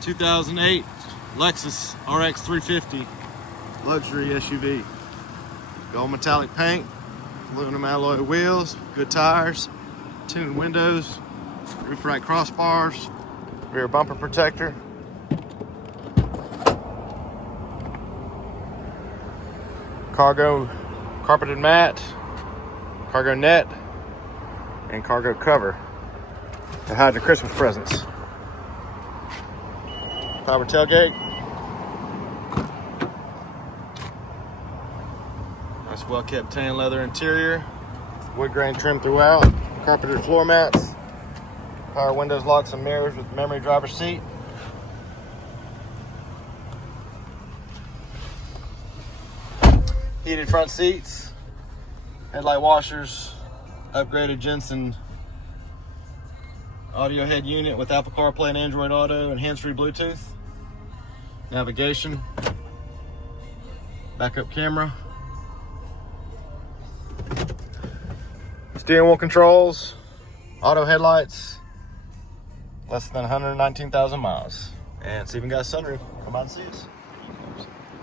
2008 Lexus RX 350 luxury SUV. Gold metallic paint, aluminum alloy wheels, good tires, tuned windows, roof rack crossbars, rear bumper protector. Cargo carpeted mat, cargo net, and cargo cover to hide your Christmas presents. Power tailgate. Nice well-kept tan leather interior. Wood grain trim throughout. Carpeted floor mats. Power windows, locks, and mirrors with memory driver's seat. Heated front seats. Headlight washers. Upgraded Jensen audio head unit with Apple CarPlay and Android Auto and hands-free Bluetooth. Navigation. Backup camera. Steering wheel controls. Auto headlights. Less than 119,000 miles. And it's even got a sunroof. Come by and see us.